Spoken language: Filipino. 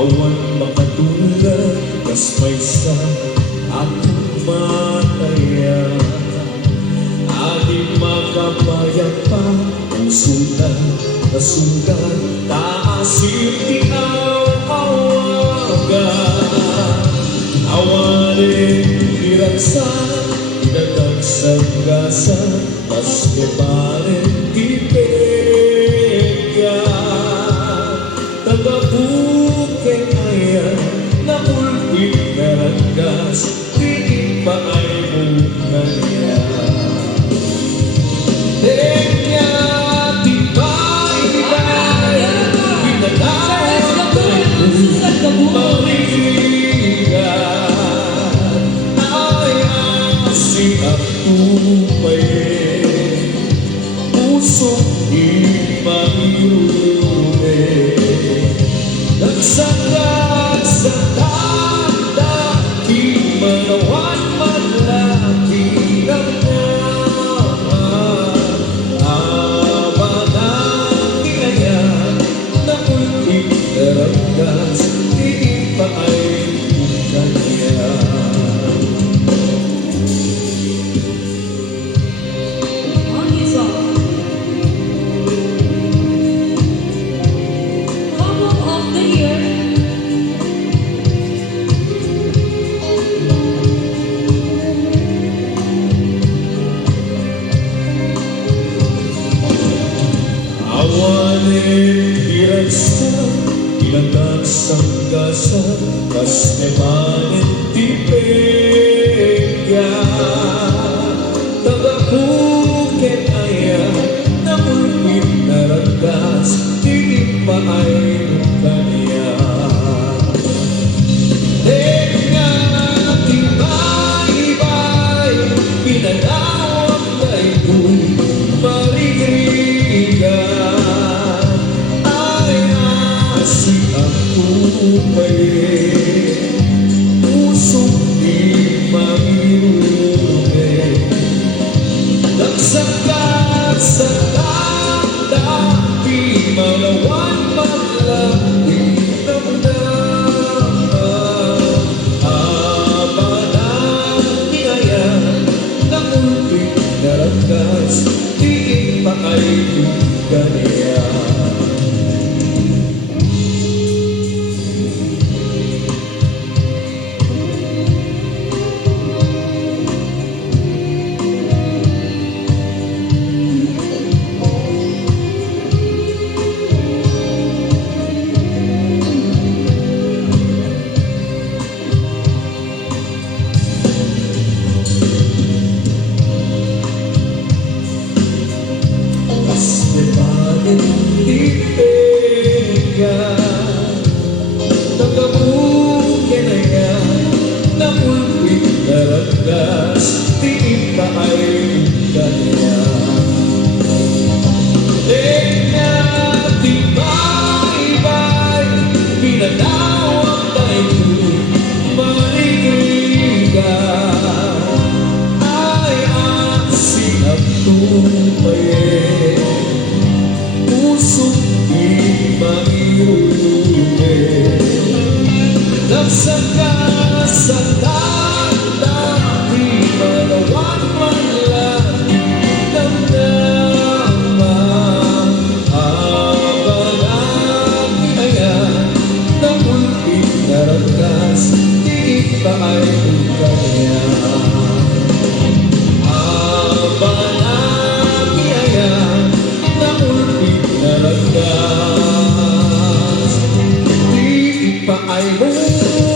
awan makatulad, kas may sa akong mataya. Aking makabayag pa, puso na nasugat, taasin tinaw-awagan. Awanin iraksan, pinagkagsagasan, tas keparin tipegan. Tagabukin ayan, na ulpit meranggas, di pa ay mukanya. Teknya tibay-bay, pinatawag tayo marigan. Ay asi at tupay, pusong imagirume. Nagsagat sa tanda, di manawan malaki ng teranggas, di pa ay bukanya. On his own. Couple of the year. Awanin iraksan, pinagkagsagasan, kas nemanin tipegan. Tagabukin ayan, na ulpit naranggas, di pa ay mukanya. Teknya tibay-bay, pinatawag tayo'y marigrigan. Ay asi ang tupay, pusong di magirume. Nagsagat sa tanda, di malawan man di damdaman. Abanang niayan, ng ulpit naranggas, di pa ay bukanya. Tagabukin ayan, na ulpit naranggas, di pa ay bukanya. Teknya tibay-bay, pinatawag tayo'y marigrigan. Ay asi at tupay, pusong di magirume. Nagsagat sa tanda, di malawan malaki ng damdaman. Abanang ayan, na ulpit naranggas, di pa ay bukanya. Abanang ayan, na ulpit naranggas, di pa ay bukanya.